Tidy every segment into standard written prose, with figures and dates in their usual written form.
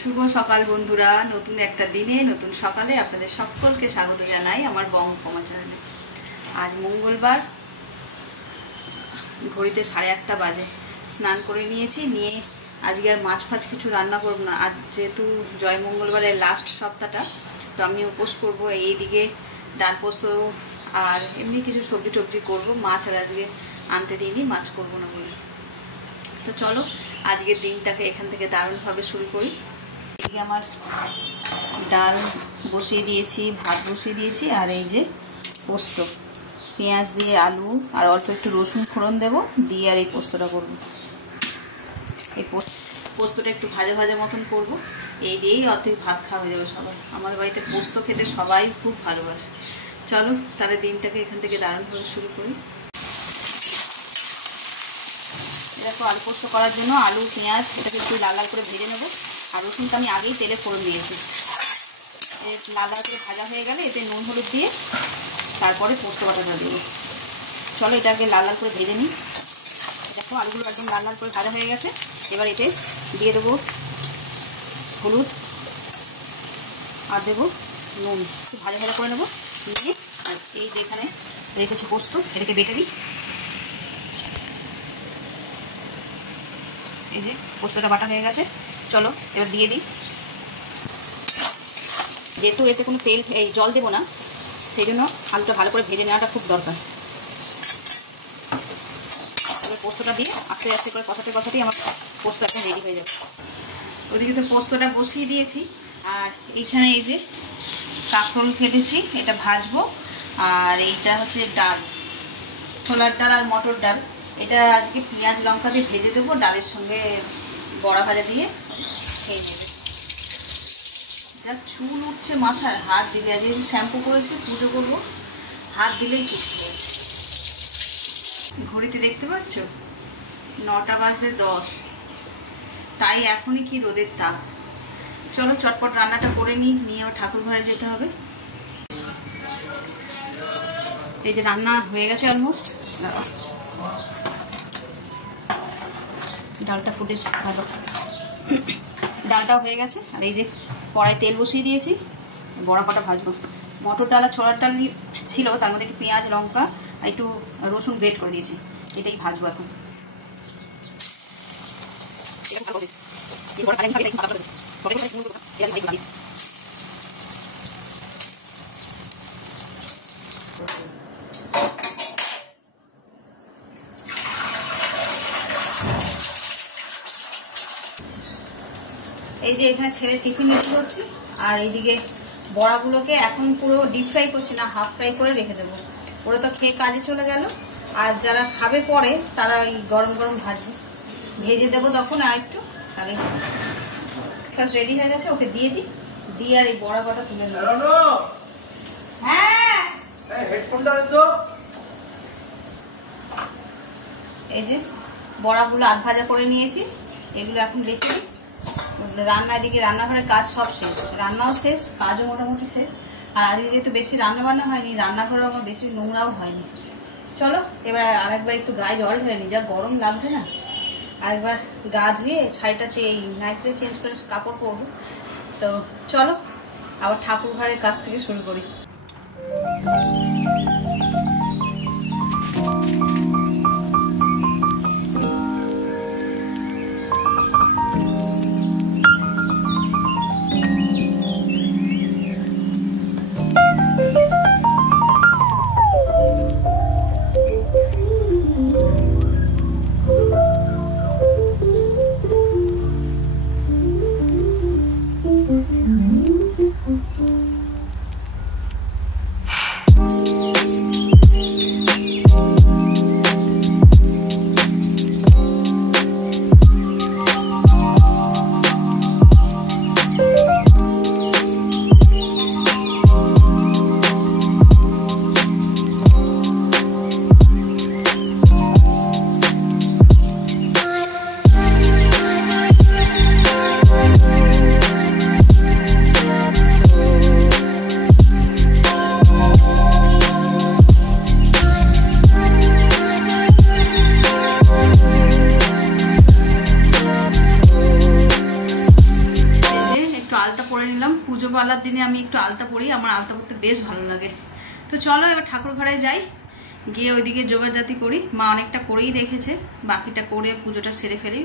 শুভ সকাল বন্ধুরা, নতুন একটা দিনে নতুন সকালে আপনাদের সকলকে স্বাগত জানাই আমার বঙ্গকমা চ্যানেলে। আজ মঙ্গলবার, ঘড়িতে 8:30 বাজে। স্নান করে নিয়েছি, নিয়ে আজকে আর মাছ ফাছ কিছু রান্না করব না। আজ যেহেতু জয় মঙ্গলবারের লাস্ট সপ্তাহটা, তো আমি উপোস করবো। এইদিকে ডাল পোস্ত আর এমনি কিছু সবজি টবজি করবো। মাছ আর আজকে আনতে দিইনি, মাছ করবো না বলে। তো চলো আজকের দিনটাকে এখান থেকে দারুণভাবে শুরু করি। এদিকে আমার ডাল বসিয়ে দিয়েছি, ভাত বসিয়ে দিয়েছি, আর এই যে পোস্ত, পেঁয়াজ দিয়ে আলু আর অল্প একটু রসুন ফোড়ন দেবো, দিয়ে আর এই পোস্তটা করব। এই পোস্তটা একটু ভাজা ভাজা মতন করব, এই দিয়েই অর্ধেক ভাত খাওয়া হয়ে যাবে সবাই। আমাদের বাড়িতে পোস্ত খেতে সবাই খুব ভালোবাসে। চলো তাহলে দিনটাকে এখান থেকে দারুণভাবে শুরু করি। দেখো, আলু পোস্ত করার জন্য আলু পেঁয়াজ এটাকে একটু লাল লাল করে ভেজে নেবো। আর রসুনটা আমি আগেই তেলে ফোড়ন দিয়েছি। লাল লাল করে ভাজা হয়ে গেলে এতে নুন হলুদ দিয়ে তারপরে পোস্ত বাটাটা দেবো। চলো এটাকে লাল লাল করে ভেজে নিই। দেখো আলুগুলো একদম লাল লাল করে ভাজা হয়ে গেছে। এবার এতে দিয়ে দেবো হলুদ আর দেবো নুন, একটু ভাজা ভাজা করে নেবো। নিয়ে আর এই যে এখানে রেখেছি পোস্ত, এটাকে বেটে দিই। এই যে পোস্তটা বাটা হয়ে গেছে, চলো এবার দিয়ে দিই। যেহেতু এতে কোনো তেল জল দেবো না, সেই জন্য আলুটা ভালো করে ভেজে নেওয়াটা খুব দরকার। এবার পোস্তটা দিয়ে আস্তে আস্তে করে কষাতে কষাতেই আমার পোস্ত একদম রেডি হয়ে যাবে। ওদিকে তো পোস্তটা বসিয়ে দিয়েছি, আর এইখানে এই যে কাঁকরোল কেটেছি, এটা ভাজবো। আর এইটা হচ্ছে ডাল, ছোলার ডাল আর মটর ডাল। এটা আজকে পেঁয়াজ লঙ্কা দিয়ে ভেজে দেবো, ডালের সঙ্গে বড়া ভাজা দিয়ে খেয়ে নেবে। যা চুল উঠছে মাথায়, হাত দিলে আজকে শ্যাম্পু করেছি, পুজো করবো, হাত দিলেই চুল উঠছে। ঘড়িতে দেখতে পাচ্ছ 9:10, তাই এখনই কি রোদের তাপ। চলো চটপট রান্নাটা করে নিয়ে আবার ঠাকুর ঘরে যেতে হবে। এই যে রান্না হয়ে গেছে অলমোস্ট, ডালটা ফুটেছে ভালো, ডালটাও হয়ে গেছে। আর এই যে কড়াই তেল বসিয়ে দিয়েছি, বড়া কটা ভাজবো। মটর ডাল আর ছোলার ডাল ছিল, তার মধ্যে একটু পেঁয়াজ লঙ্কা আর একটু রসুন গ্রেট করে দিয়েছি, এটাই ভাজবো এখন। এই যে এখানে ছেলে টিফিন রেডি করছি, আর এইদিকে বড়াগুলোকে এখন পুরো ডিপ ফ্রাই করছি না, হাফ ফ্রাই করে রেখে দেবো। ওরা তো খেয়ে কাজে চলে গেল, আর যারা খাবে পরে তারা এই গরম গরম ভেজে দেবো তখন। আর একটু তাহলে ফার্স্ট রেডি হয়ে গেছে, ওকে দিয়ে দিই, দিয়ে আর এই বড়া কটা তুলে নেবো। হ্যাঁ এই যে বড়াগুলো আধ ভাজা করে নিয়েছি, এগুলো এখন রেখে দিই। রান্না, এদিকে রান্নাঘরের কাজ সব শেষ, রান্নাও শেষ, কাজও মোটামুটি শেষ। আর আজকে যেহেতু বেশি রান্না বান্না হয়নি, রান্নাঘরেও আমার বেশি নোংরাও হয়নি। চলো এবার আরেকবার একটু গায়ে জল ঢেলে নিই, যা গরম লাগছে না। আরেকবার গা ধুয়ে ছাইটা নাইটটা চেঞ্জ করে কাপড় পরবো। তো চলো আবার ঠাকুর ঘরের কাছ থেকে শুরু করি। নিলাম। পুজো পালার দিনে আমি একটু আলতা পরি, আমার আলতা পরতে বেশ ভালো লাগে। তো চলো এবার ঠাকুর ঘরে যাই, গিয়ে ওইদিকে যোগাযাতি করি। মা অনেকটা করেই রেখেছে, বাকিটা করে পুজোটা সেরে ফেলি।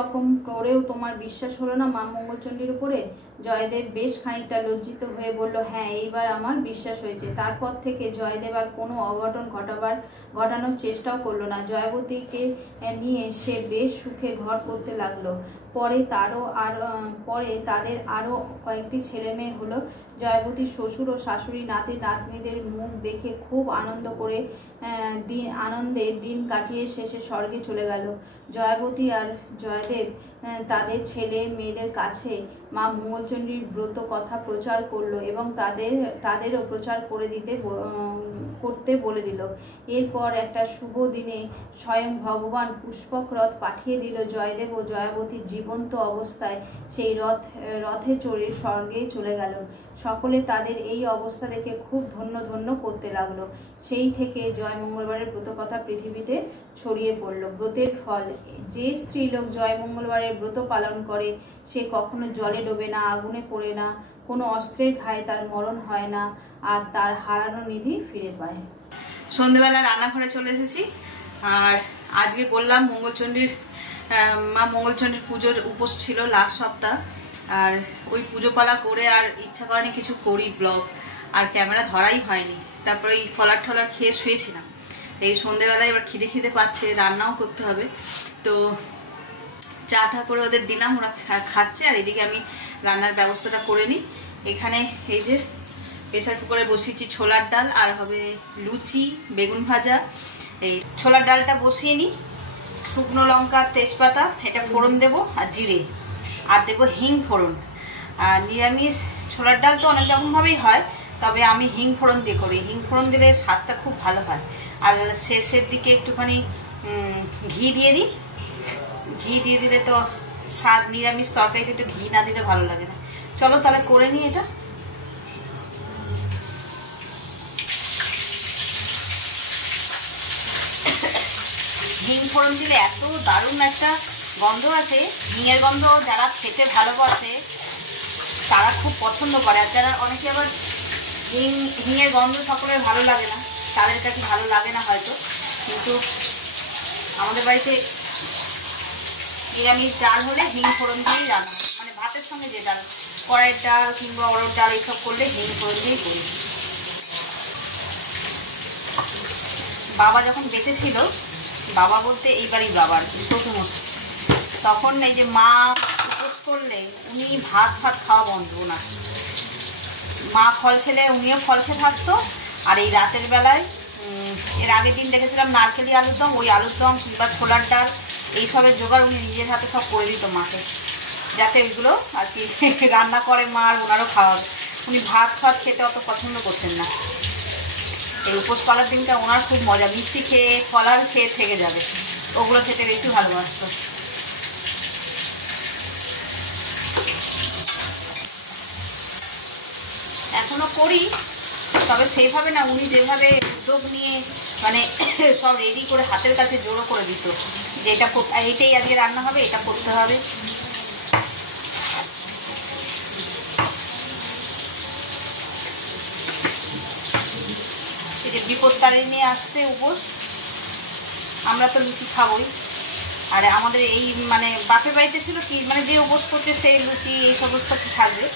রকম করেও তোমার বিশ্বাস হলো না মা মঙ্গলচণ্ডীর উপরে? জয়দেব বেশ খানিকটা লজ্জিত হয়ে বলল, হ্যাঁ এইবার আমার বিশ্বাস হয়েছে। তারপর থেকে জয়দেব আর কোনো অঘটন ঘটানোর চেষ্টাও করলো না। জয়াবতীকে নিয়ে সে বেশ সুখে ঘর করতে লাগলো। পরে তাদের আরও কয়েকটি ছেলে মেয়ে হলো। জয়াবতীর শ্বশুর ও শাশুড়ি নাতি নাতনিদের মুখ দেখে খুব আনন্দে দিন কাটিয়ে শেষে স্বর্গে চলে গেল। জয়াবতী আর জয়দেব তাদের ছেলে মেয়েদের কাছে মা মঙ্গলচণ্ডীর ব্রত কথা প্রচার করলো এবং তাদেরও প্রচার করতে বলে দিল। এরপর একটা শুভ দিনে স্বয়ং ভগবান পুষ্পক রথ পাঠিয়ে দিল। জয়দেব ও জয়াবতীর জীবন্ত অবস্থায় সেই রথে চড়ে স্বর্গে চলে গেল। সকলে তাদের এই অবস্থা দেখে খুব ধন্য করতে লাগলো। সেই থেকে জয় মঙ্গলবারের ব্রত কথা পৃথিবীতে ছড়িয়ে পড়ল। ব্রতের ফল, যে স্ত্রীলোক জয় মঙ্গলবারের ব্রত পালন করে সে কখনো জলে ডোবে না, আগুনে পড়ে না, কোনো অস্ত্রের ঘায়ে তার মরণ হয় না, আর তার হারানো নিধি ফিরে পায়। সন্ধেবেলা রান্নাঘরে চলে এসেছি। আর আজকে বললাম মা মঙ্গলচণ্ডীর পুজোর উপোস ছিল লাস্ট সপ্তাহ। আর ওই পুজো পালা করে আর ইচ্ছা করেনি কিছু করি ব্লগ, আর ক্যামেরা ধরাই হয়নি। তারপরে এই ফলার ঠলার খেয়ে শুয়েছিলাম। এই সন্ধেবেলায় এবার খিদে পাচ্ছে, রান্নাও করতে হবে। তো চা করে ওদের দিলাম, ওরা খাচ্ছে। আর এদিকে আমি রান্নার ব্যবস্থাটা করে নিই। এখানে এই যে প্রেসার কুকারে বসিয়েছি ছোলার ডাল, আর হবে লুচি, বেগুন ভাজা। এই ছোলার ডালটা বসিয়ে নিই। শুকনো লঙ্কা, তেজপাতা এটা ফোড়ন দেবো, আর জিরে, আর দেবো হিং ফোড়ন। আর নিরামিষ ছোলার ডাল তো অনেক রকমভাবেই হয়, তবে আমি হিং ফোড়ন দিয়ে করি। হিং ফোড়ন দিলে স্বাদটা খুব ভালো হয়। আর শেষের দিকে একটুখানি ঘি দিয়ে দিই। ঘি দিয়ে দিলে তো স্বাদ, নিরামিষ তরকারিতে একটু ঘি না দিলে ভালো লাগে না। চলো তাহলে করে নিই এটা। হিং ফোড়ন দিলে এত দারুণ একটা গন্ধ আছে। হিঙের গন্ধ যারা খেতে ভালোবাসে তারা খুব পছন্দ করে। আর যারা অনেকে আবার হিঙের গন্ধ সকলের ভালো লাগে না, তাদের কাছে ভালো লাগে না হয়তো। কিন্তু আমাদের বাড়িতে নিরামিষ ডাল হলে হিং ফোড়ন দিয়েই রান্না হয়। মানে ভাতের সঙ্গে যে ডাল, কড়াইয়ের ডাল কিংবা অরড় ডাল এইসব করলে হিং ফোড়ন দিয়েই করি। বাবা যখন বেঁচে ছিল, বাবা বলতে এইবারই বাবার শ্বশুরমশাই, তখন এই যে মা উপোস করলে উনি ভাত খাওয়া বন্ধ না। মা ফল খেলে উনিও ফল খেয়ে থাকতো। আর এই রাতের বেলায় এর আগের দিন দেখেছিলাম নারকেলি আলুর দম, ওই আলুর দম কিংবা ছোলার ডাল এইসবের জোগাড় উনি নিজের হাতে সব করে দিত মাকে, যাতে ওইগুলো আর কি রান্না করে মা আর ওনারও খাওয়াবে। উনি ভাত খেতে অত পছন্দ করতেন না। এই উপোস করার দিনটা ওনার খুব মজা, মিষ্টি খেয়ে ফলার খেয়ে থেকে যাবে, ওগুলো খেতে বেশি ভালোবাসত। এখনো করি, তবে সেইভাবে না, উনি যেভাবে উদ্যোগ নিয়ে মানে সব রেডি করে হাতের কাছে জোরও করে দিত যে এইটাই আজকে রান্না হবে, এটা করতে হবে। এই যে বিপত্তারিণী আসছে উপোস, আমরা তো লুচি খাবই। আর আমাদের এই মানে বাপের বাড়িতে ছিল কি, মানে যে উপোস করছে সেই লুচি এই সমস্ত থাকবে,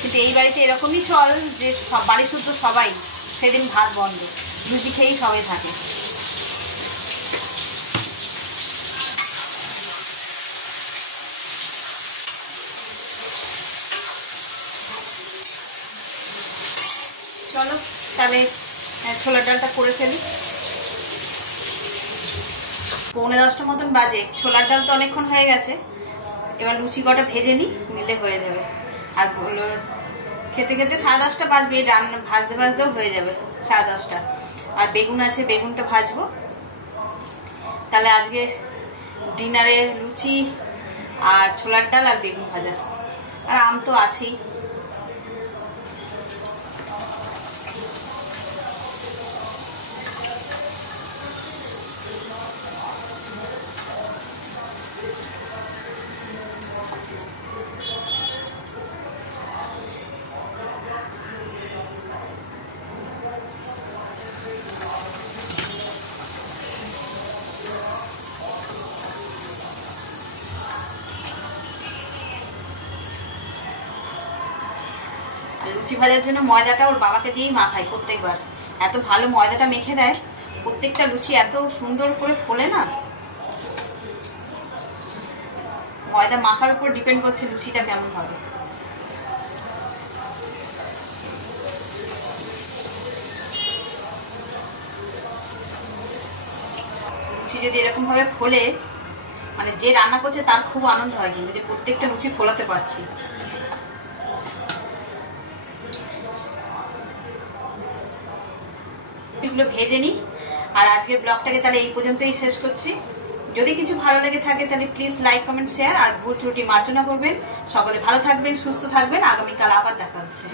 কিন্তু এই বাড়িতে এরকমই চল যে সব বাড়ি শুদ্ধ সবাই সেদিন ভাত বন্ধ, লুচি খেয়েই সবাই থাকে। চলো তাহলে ছোলার ডালটা করে ফেলি। 9:45 মতন বাজে, ছোলার ডাল তো অনেকক্ষণ হয়ে গেছে। এবার লুচি কটা ভেজে নিলে হয়ে যাবে। আর খেতে খেতে 10:30 বাজবে, রান্না ভাজতেও হয়ে যাবে 10:30। আর বেগুন আছে, বেগুনটা ভাজবো। তাহলে আজকে ডিনারে লুচি আর ছোলার ডাল আর বেগুন ভাজা, আর আম তো আছেই। লুচি ভাজার জন্য ময়দাটা ওর বাবাকে দিয়েই মাখাই প্রত্যেকবার। এত ভালো ময়দাটা মেখে দেয়, প্রত্যেকটা লুচি এত সুন্দর করে ফোলে না। ময়দা মাখার উপর ডিপেন্ড করছে লুচিটা কেমন হবে। লুচি যদি এরকম ভাবে ফোলে, মানে যে রান্না করছে তার খুব আনন্দ হয়, কিন্তু যে প্রত্যেকটা লুচি ফোলাতে পারছি। এগুলো ভেজে নিই। আর আজকের ব্লগটাকে তাহলে এই পর্যন্তই শেষ করছি। যদি কিছু ভালো লেগে থাকে তাহলে প্লিজ লাইক, কমেন্ট, শেয়ার, আর ভুল ত্রুটি মার্জনা করবেন। সকলে ভালো থাকবেন, সুস্থ থাকবেন। আগামীকাল আবার দেখা হচ্ছে।